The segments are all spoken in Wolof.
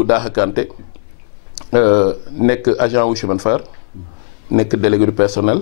Daha Kanté nekk agent wu chemin de fer nekk délégué du personnel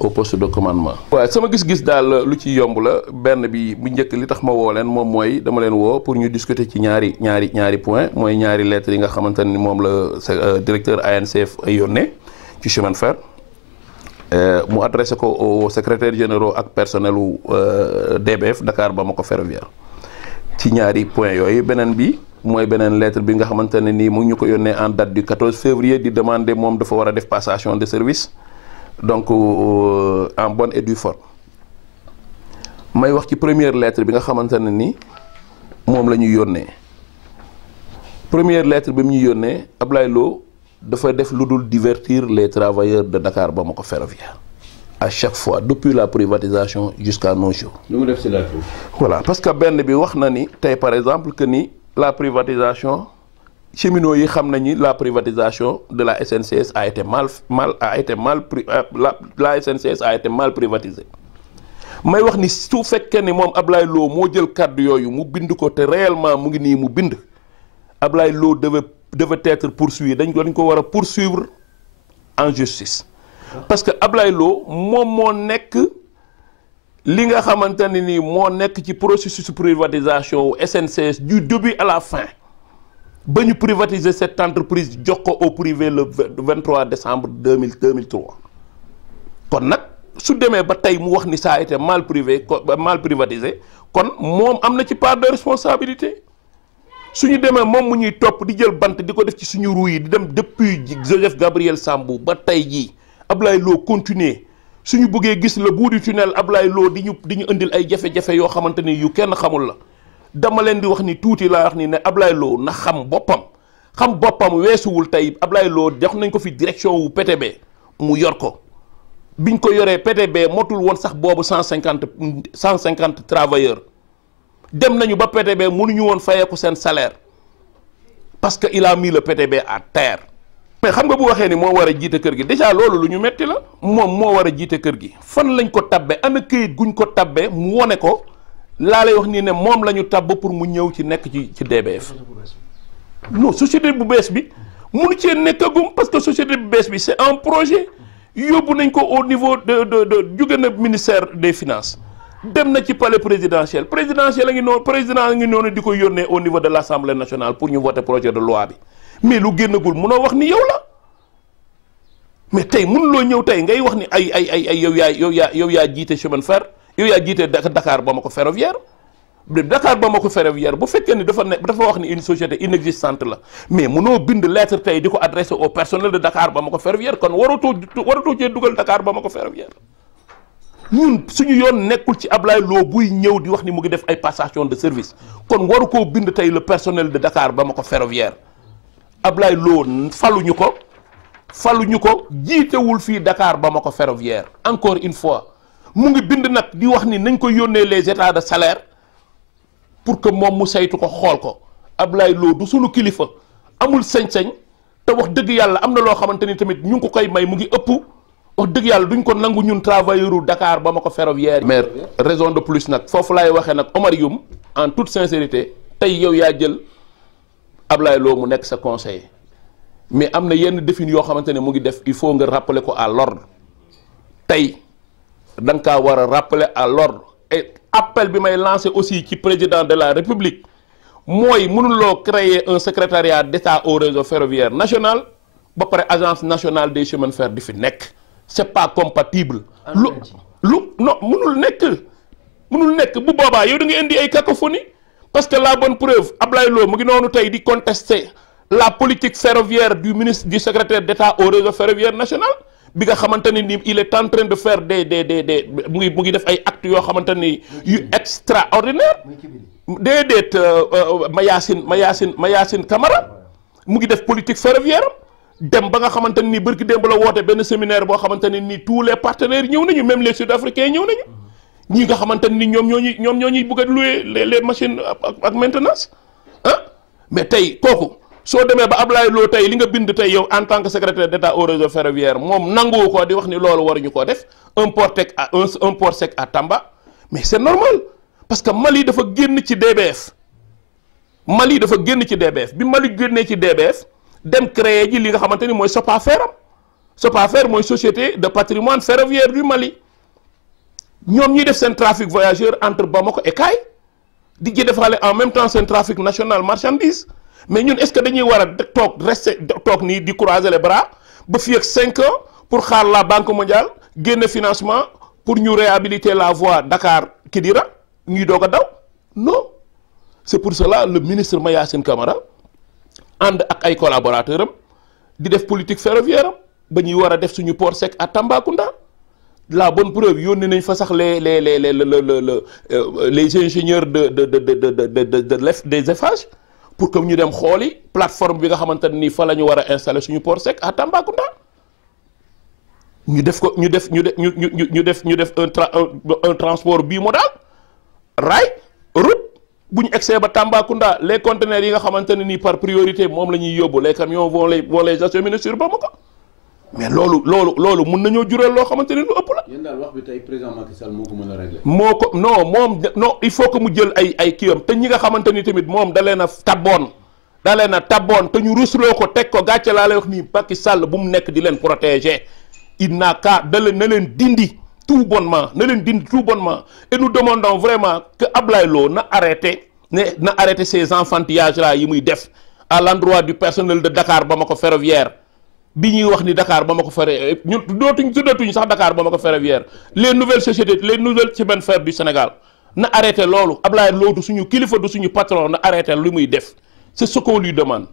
au poste de commandement. waaw sama gis-gis daal lu ci yomb la benn bi bu njëkk li tax ma woo leen moom mooy dama leen woo pour ñu discuter ci ñaari point mooy ñaari lettres yi nga xamante ni moom la directeur ANCF ay yónnee ci chemin de fer mu adressé ko au secrétaire généraux ak personnel u DBF Dakar Bamako Ferroviaire ci ñaari point yooyu beneen bi mooy beneen lettre bi nga xamante ne nii mu ngi ñu ko yónnee en date du 14 février di demander moom dafa war a def passation de service donc en bonne et due forme may wax ci première lettre bi nga xamante ne ni moom la ñu yónnee première lettre bi mu ñu yónnee Ablaye Lo dafa def lu dul divertir les travailleurs de Dakar Bamako Ferroviaire à chaque fois depuis la privatisation jusqu'à nos jours. lu mu def ci lettre bi. voilà parce que benn bi wax na ni tey par exemple que ni la privatisation cheminots yi xam nañu la privatisation de la SNCS a été mal la SNCS a été mal privatisée may wax ni su fekkee ni moom Ablaye Lo moo jël kàddu yooyu mu bind ko te réellement mu ngi nii mu bind Ablaye Lo devait être poursuivi dañ ko war a poursuivre en justice parce que Ablaye Lo moom moo nekk li nga xamante ne nii moo nekk ci processus privatisation wu SNCS du début à la fin ba ñu privatiser cette entreprise jox ko au privé le 23 décembre 2003 kon nag su demee ba tey mu wax ni ça a été mal privatisé kon moom am na ci part de responsabilité suñu demee moom mu ñuy topp di jël bant di ko def ci suñu ruu yi di dem depuis Joseph Gabriel Sambou ba tey jii Ablaye Lo continuer suñu bëggee gis le bout du tunnel Ablaye Lo di ñu indil ay jafe-jafe yoo xamante ni yu kenn xamul la dama leen di wax ni tuuti laa wax ni ne Ablaye Lo na xam boppam weesuwul tey Ablaye Lo jox nañ ko fi direction wu PTB mu yor ko biñ ko yoree PTB motul woon sax boobu 150 travailleurs dem nañu ba PTB mënuñu woon fayeeku seen salaire parce que il a mis le PTB à terre. mais xam nga bu waxee ni moo war a jiite kër gi déjà loolu lu ñu metti la moom moo war a jiite kër gi fan lañ ko tabbe ana këyit guñ ko tabbe mu wone ko laa lay wax nii ne moom la ñu tabb pour mu ñëw ci nekk ci DBF non société bu bees bi munu cee nekkagum parce que société bu bees bi c'est un projet yóbbu nañ ko au niveau de jóge na ministère des finances dem na ci palais présidentiel a ngi noonu président a ngi noonu di ko yónnee au niveau de l'Assemblée nationale pour ñu voter projet de loi bi mais lu génnagul munoo wax ni yow la mais tey mënuloo ñëw tey ngay wax ni ay yow yaa jiite chemin de fer yow yaa jiite Dakar Bamako Ferroviaire Dakar Bamako Ferroviaire bu fekkee ni dafa wax ni une société inexistante la mais munoo bind lettre tey di ko adressé au personnel de Dakar Bamako Ferroviaire kon waratoo cee dugal Dakar Bamako Ferroviaire ñun suñu yoon nekkul ci Ablaye Lo buy ñëw di wax ni mu ngi def ay passation de service kon waru koo bind tey le personnel de Dakar Bamako Ferroviaire Ablaye Lo faluñu ko jiitewul fii Dakar Bamako Ferroviaire encore une fois mu ngi bind nag di wax ni nañ ko yónnee les états de salaire pour que moom mu saytu ko xool ko Ablaye Lo du sunu kilifa amul sañ-sañ te wax dëgg yàlla am na loo xamante ni tamit ñu ngi ko koy may mu ngi ëpp wax dëgg yàlla duñ ko nangu ñun travailleur u Dakar Bamako Ferroviaire. mais raison de plus nag foofu laay waxee nag Omar Youm en toute sincérité tey yow yaa jël Ablaye Lo mu nekk sa conseiller mais am na yenn défin yoo xamante ne mu ngi def il faut nga rappeler ko à l'ordre tey da nga kaa war a rappeler à l'ordre et appel bi may lancer aussi ci président de la République mooy mënuloo créer un secrétariat d'État au réseau ferroviaire national ba pare agence nationale des chemins de fer di fi nekk c'est pas compatible. non mënul nekk bu boobaa yow da nga indi ay cacophonie parce que la bonne preuve Ablaye Lo mu ngi noonu tey di contester la politique ferroviaire du ministre du secrétaire d'État au réseau ferroviaire national bi nga xamante ni il est en train de faire des mu ngi def ay actes yoo xamante ni yu extraordinaire déedéet Mayacine Camara mu ngi def politique ferroviaire dem ba nga xamante ni bërki démb la woote benn séminaire boo xamante ne ni tous les partenaires ñëw nañu même les sud-africains ñëw nañu ñi nga xamante ni ñoom ñoo ñuy bëgg a louer les machines ak maintenance mais tey kooku soo demee ba Ablaye Lo tey li nga bind tey yow en tant que secrétaire d'État au réseau ferroviaire moom nanguwu ko di wax ni loolu waruñu koo def un port sec à Tamba mais c'est normal parce que Mali dafa génn ci DBF Mali dafa génn ci DBF bi Mali génnee ci DBF dem créer ji li nga xamante ni mooy SOPAFER am SOPAFER mooy société de patrimoine ferroviaire du Mali ñoom ñuy def seen trafic voyageur entre Bamako et Kay di ci defaale en même temps seen trafic national marchandise mais ñun est-ce que dañuy war a toog nii di croiser les bras ba fii ak 5 ans pour xaar la Banque mondiale génne financement pour ñu réhabiliter la voie Dakar-Kidira ñuy doog a daw non c'est pour cela le ministre Mayacine Camara ànd ak ay collaborateurs am di def politique ferroviaire am ba ñuy war a def suñu port sec à Tambacounda la bonne preuve yónnee nañ fa sax les ingénieurs des Eiffage pour que ñu dem xooli plateforme bi nga xamante ne nii fa la ñu war a installer suñu port sec à Tambacounda ñu def ko ñu def un transport bimodal rail route bu ñu egsee ba Tambacounda les conteneurs yi nga xamante ne nii par priorité moom la ñuy yóbbu les camions vont les acheminer sur Bamako mais loolu mën nañoo jural loo xamante ne lu ëpp la. yéen daal wax bi tey président Macky Sall moo ko mën a régler. non il faut que mu jël ay kiyam te ñi nga xamante ni tamit moom da leen a tabboon te ñu rusloo ko teg ko gàcce laa lay wax nii Macky Sall bu mu nekk di leen protéger il n'a qu'à na leen dindi tout bonnement et nous demandons vraiment que Ablaye Lo na arrêté ces enfantillages là yi muy def à l'endroit du personnel de Dakar Bamako ferroviaire. bi ñuy wax ni Dakar Bamako ferroviaire ñun tuddatuñ sax Dakar Bamako ferroviaire les nouvelles sociétés les nouvelles chemins de fer du Sénégal na arrêté loolu Ablaye Lo du suñu kilifa du suñu patron na arrêté lu muy def c'est ce qu'on lui demande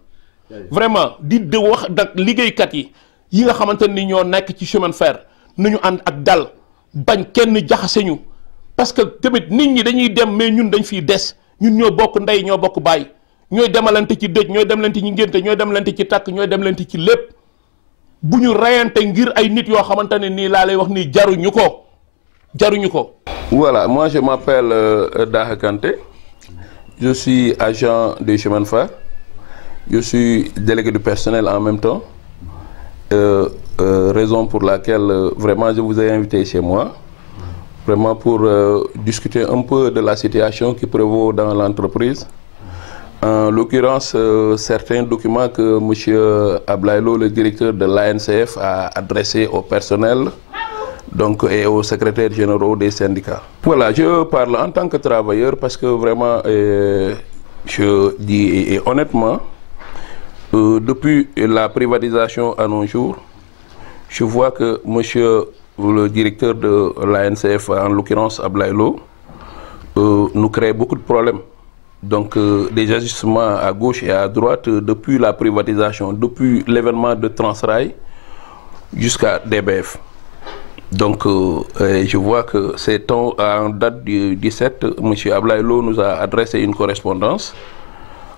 vraiment di wax dak liggéeykat yi nga xamante ni ñoo nekk ci chemin de fer nañu ànd ak dal bañ kenn jaxase ñu parce que tamit nit ñi dañuy dem mais ñun dañ fiy des ñun ñoo bokk ndey ñoo bokk baay ñooy demalante ci dëj ñooy demlante ci ngénte ñooy demlante ci takk ñooy demlante ci lépp bu ñu reyante ngir ay nit yoo xamante ne nii laa lay wax nii jaruñu ko. Voilà, moi je m'appelle Daha Kanté, je suis agent des chemins de fer, je suis délégué du personnel en même temps, raison pour laquelle vraiment je vous ai invité chez moi, vraiment pour discuter un peu de la situation qui prévaut dans l'entreprise. En l'occurrence, certains documents que M. Ablaye Lo, le directeur de l'ANCF, a adressés au personnel donc, et aux secrétaires généraux des syndicats. Voilà, je parle en tant que travailleur parce que vraiment, je dis et honnêtement, depuis la privatisation à nos jours, je vois que M. le directeur de l'ANCF, en l'occurrence Ablaye Lo, nous crée beaucoup de problèmes. Donc des ajustements à gauche et à droite depuis la privatisation, depuis l'événement de Transrail jusqu'à DBF. Donc je vois que c'est en date du 17, M. Ablaye Lo nous a adressé une correspondance,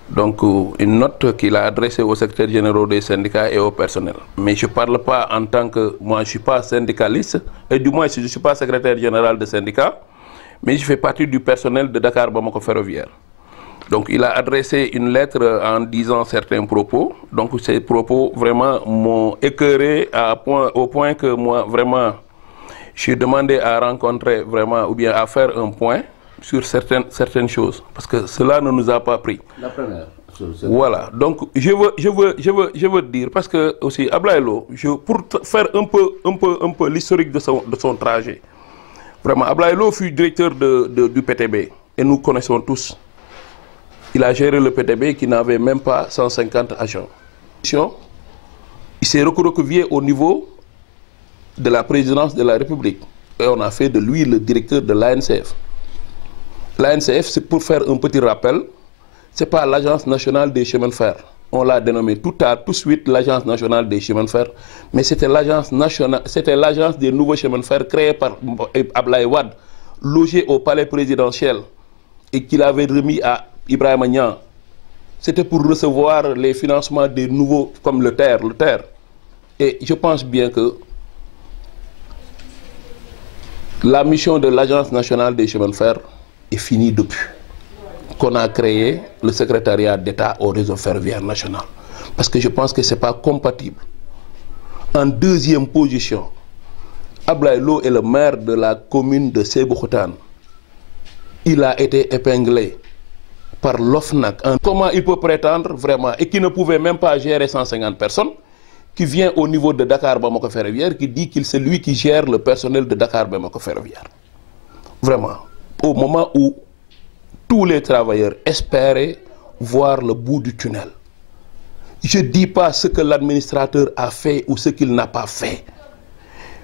donc une note qu'il a adressée aux secrétaires généraux des syndicats et au personnel. Mais je ne parle pas en tant que, moi je ne suis pas syndicaliste, et du moins je ne suis pas secrétaire général de syndicat, mais je fais partie du personnel de Dakar Bamako Ferroviaire. Donc il a adressé une lettre en disant certains propos. Donc ces propos vraiment m'ont écœuré au point que moi vraiment j'ai demandé à rencontrer vraiment ou bien à faire un point sur certaines choses parce que cela ne nous a pas pris. La première. Voilà. Donc je veux dire parce que aussi Ablaye Lo, pour faire un peu l'historique de son trajet. Vraiment Ablaye Lo fut directeur du PTB et nous connaissons tous. Il a géré le PTB qui n'avait même pas 150 agents. Il s'est recroquevillé au niveau de la présidence de la République. Et on a fait de lui le directeur de l'ANCF. L'ANCF, c'est pour faire un petit rappel, ce n'est pas l'Agence nationale des chemins de fer. On l'a dénommé tout de suite l'Agence nationale des chemins de fer. Mais c'était l'Agence nationale, c'était l'Agence des nouveaux chemins de fer créée par Ablaye Wade, logée au palais présidentiel et qu'il avait remis à Ibrahima Niang. C'était pour recevoir les financements des nouveaux, comme le TER. Et je pense bien que la mission de l'Agence nationale des chemins de fer est finie depuis qu'on a créé le secrétariat d'État au réseau ferroviaire national. Parce que je pense que ce n'est pas compatible. En deuxième position, Ablaye Lo est le maire de la commune de Sébikotane. Il a été épinglé par l'OFNAC. Comment il peut prétendre vraiment, et qui ne pouvait même pas gérer 150 personnes, qui vient au niveau de Dakar Bamako Ferroviaire, qui dit qu'il c'est lui qui gère le personnel de Dakar Bamako Ferroviaire. Vraiment, au moment où tous les travailleurs espéraient voir le bout du tunnel. Je ne dis pas ce que l'administrateur a fait ou ce qu'il n'a pas fait,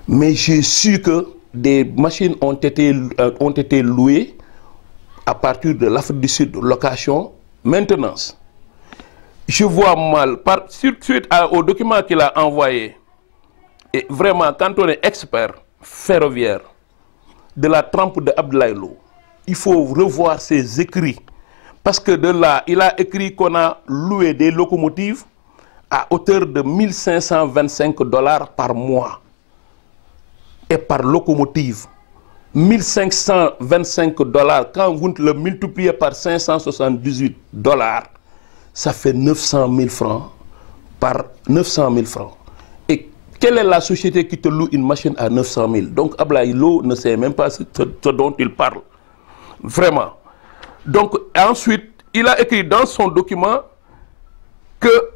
mais j'ai su que des machines ont été louées à partir de l'Afrique du Sud, location, maintenance. Je vois mal, suite au document qu'il a envoyé, et vraiment, quand on est expert ferroviaire de la trempe de Abdoulaye Lo, il faut revoir ses écrits. Parce que de là, il a écrit qu'on a loué des locomotives à hauteur de 1525 $ par mois. Et par locomotive. 1525 $, quand vous le multipliez par 578 $, ça fait 900 000 francs par 900 000 francs. Et quelle est la société qui te loue une machine à 900 000? Donc Abdoulaye Lo ne sait même pas ce dont il parle. Vraiment. Donc ensuite, il a écrit dans son document que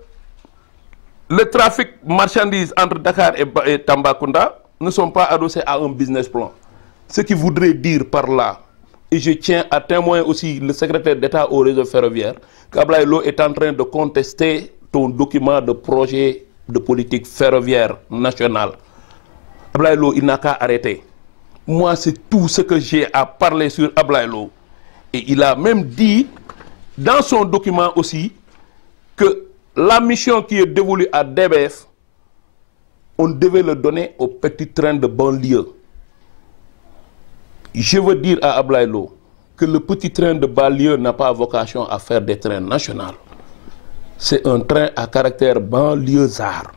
le trafic marchandises entre Dakar et Tambacounda ne sont pas adossés à un business plan. Ce qui voudrait dire par là, et je tiens à témoin aussi le secrétaire d'État au réseau ferroviaire, qu'Abdoulaye Lo est en train de contester ton document de projet de politique ferroviaire nationale. Abdoulaye Lo, il n'a qu'à arrêter. Moi, c'est tout ce que j'ai à parler sur Abdoulaye Lo. Et il a même dit, dans son document aussi, que la mission qui est dévolue à DBF, on devait le donner aux petits trains de banlieue. Je veux dire à Abdoulaye Lo que le petit train de banlieue n'a pas vocation à faire des trains nationaux. C'est un train à caractère banlieusard.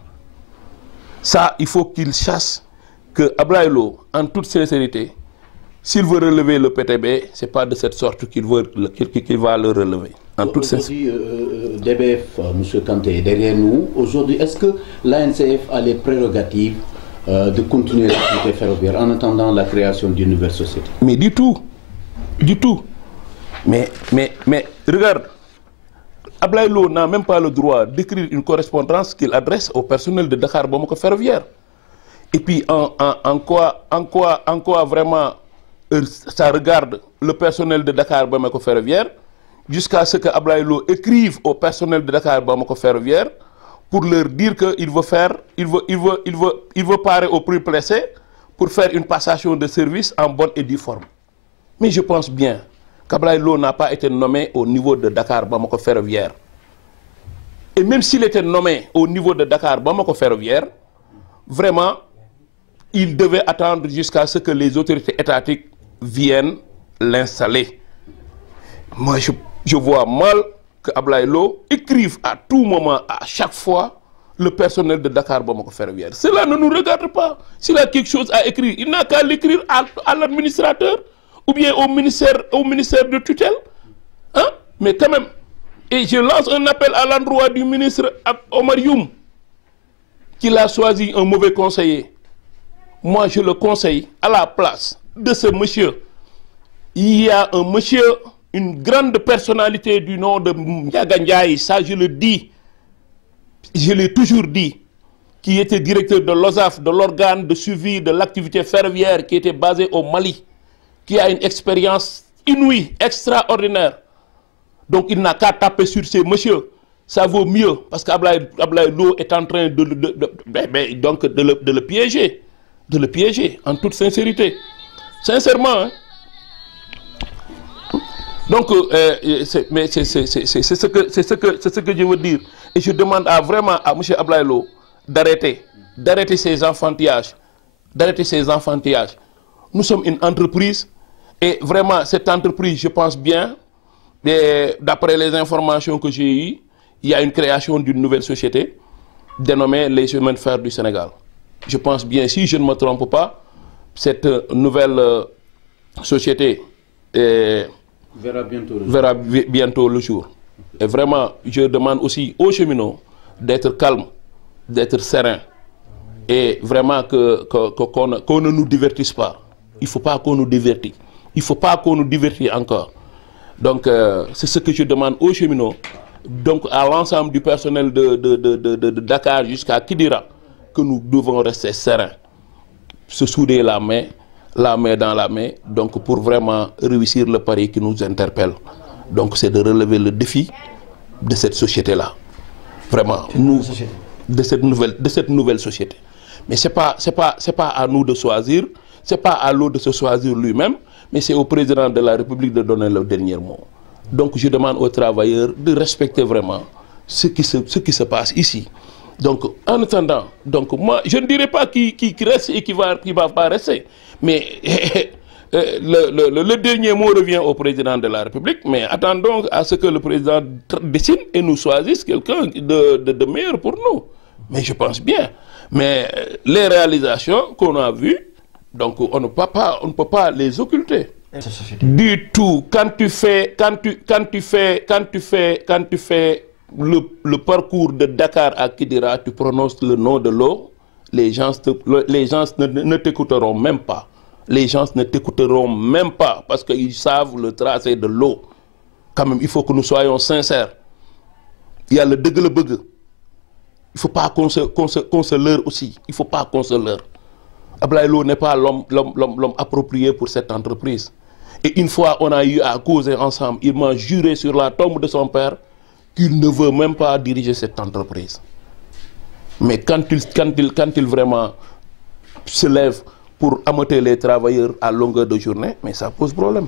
Ça, il faut qu'il chasse que Abdoulaye Lo, en toute sincérité, s'il veut relever le PTB, ce n'est pas de cette sorte qu'il va le relever. Aujourd'hui, DBF, M. Kanté, est derrière nous. Aujourd'hui, est-ce que l'ANCF a les prérogatives de continuer l'activité ferroviaire en attendant la création d'une nouvelle société? Mais du tout. Du tout. Mais regarde, Abdoulaye Lo n'a même pas le droit d'écrire une correspondance qu'il adresse au personnel de Dakar Bamako Ferroviaire. Et puis, en quoi vraiment ça regarde le personnel de Dakar Bamako Ferroviaire, jusqu'à ce que Abdoulaye Lo écrive au personnel de Dakar Bamako Ferroviaire pour leur dire qu'il veut parer au prix placé pour faire une passation de service en bonne et due forme. Mais je pense bien qu'Abdoulaye Lo n'a pas été nommé au niveau de Dakar Bamako Ferroviaire. Et même s'il était nommé au niveau de Dakar Bamako Ferroviaire, vraiment, il devait attendre jusqu'à ce que les autorités étatiques viennent l'installer. Moi, je vois mal que Abdoulaye Lo écrive à tout moment, à chaque fois, le personnel de Dakar Bamako Ferroviaire. Cela ne nous regarde pas. S'il a quelque chose à écrire, il n'a qu'à l'écrire à l'administrateur ou bien au ministère de tutelle. Hein? Mais quand même, et je lance un appel à l'endroit du ministre Omar Youm, qu'il a choisi un mauvais conseiller. Moi, je le conseille à la place de ce monsieur. Il y a un monsieur, une grande personnalité du nom de Ndiaga Ndiaye, ça je le dis, je l'ai toujours dit, qui était directeur de l'OSAF, de l'organe de suivi de l'activité ferroviaire qui était basé au Mali, qui a une expérience inouïe, extraordinaire. Donc il n'a qu'à taper sur ces messieurs. Ça vaut mieux, parce qu'Abdoulaye Lo est en train de le piéger. De le piéger, en toute sincérité. Sincèrement, hein? Donc, c'est ce que je veux dire. Et je demande vraiment à M. Abdoulaye Lo d'arrêter ces enfantillages. D'arrêter ces enfantillages. Nous sommes une entreprise, et vraiment, cette entreprise, je pense bien, d'après les informations que j'ai eues, il y a une création d'une nouvelle société dénommée les chemins de fer du Sénégal. Je pense bien, si je ne me trompe pas, cette nouvelle société verra bientôt le jour. Et vraiment, je demande aussi aux cheminots d'être calmes, d'être sereins, et vraiment qu'on ne nous divertisse pas. Il ne faut pas qu'on nous divertisse. Il ne faut pas qu'on nous divertisse encore. Donc, c'est ce que je demande aux cheminots, donc à l'ensemble du personnel de Dakar jusqu'à Kidira, que nous devons rester sereins, se souder la main dans la main, donc pour vraiment réussir le pari qui nous interpelle. Donc, c'est de relever le défi de cette société-là. Vraiment, de cette nouvelle société. Mais c'est pas à nous de choisir, c'est pas à l'autre de se choisir lui-même, mais c'est au président de la République de donner le dernier mot. Donc je demande aux travailleurs de respecter vraiment ce qui se passe ici. Donc en attendant, donc moi je ne dirais pas qui reste et qui va pas rester, mais le dernier mot revient au président de la République, mais attendons à ce que le président décide et nous choisisse quelqu'un de meilleur pour nous. Mais je pense bien. Mais les réalisations qu'on a vues, donc on ne peut pas les occulter. Du tout. Quand tu fais le parcours de Dakar à Kidira, tu prononces le nom de l'eau, les gens ne t'écouteront même pas. Les gens ne t'écouteront même pas parce qu'ils savent le tracé de l'eau. Quand même, il faut que nous soyons sincères. Il y a le bug. Il ne faut pas qu'on se leurre aussi. Il ne faut pas qu'on se leurre. Ablaye Lo n'est pas l'homme approprié pour cette entreprise. Et une fois on a eu à causer ensemble, il m'a juré sur la tombe de son père qu'il ne veut même pas diriger cette entreprise. Mais quand il vraiment se lève pour ameuter les travailleurs à longueur de journée, mais ça pose problème.